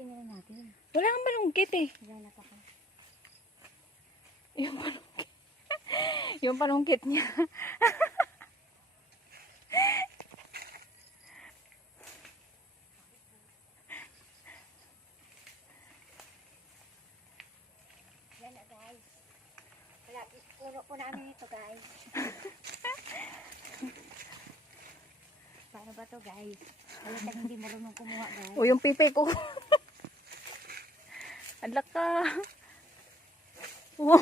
Tingnan natin. Wala kang malungkit eh. Wala pa ko. Yung panungkit. Yung panungkit niya. Yan na guys. Wala, puno po namin ito guys. Paano ba to guys? Halatang hindi marunong kumuha guys. O yung pipi ko. Alak ka. Wow.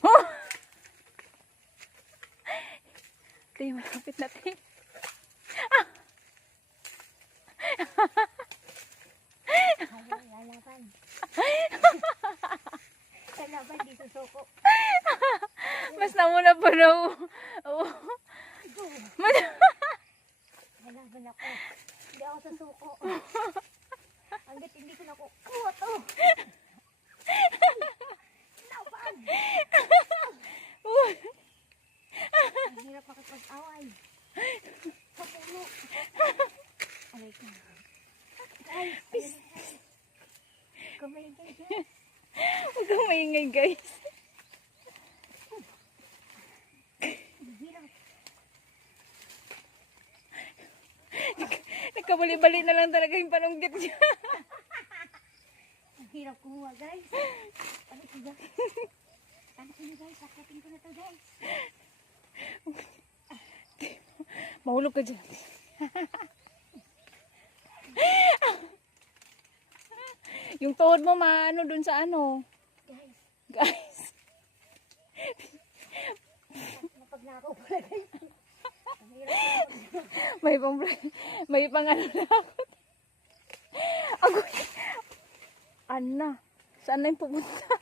Oh. Ito yung malapit natin. Ayaw, lalaban. Lalaban, di susuko. Mas nauna pa daw. Oo. Lalaban ako. Hindi ako susuko. Hanggat hindi ko nakukuha to. Laban! Ang hirap makipag-away. Sa puno. Aray ka. Guys, ayun na guys. Kumain kayo guys. Huwag kang maingay guys. Ang hirap. Nagkabali-bali na lang talaga yung panunggit niya. Ang hirap kumuha guys. Aray ko guys. Anak ko na guys. Akatin ko na to guys. Mahulog ka dyan. Yung tuhod mo maano dun sa ano. Guys. Guys. Mapagnakaw pala guys. Ang hirap kumuha. May pang ano na ako. Agoy. Ana. Saan na yung pupunta?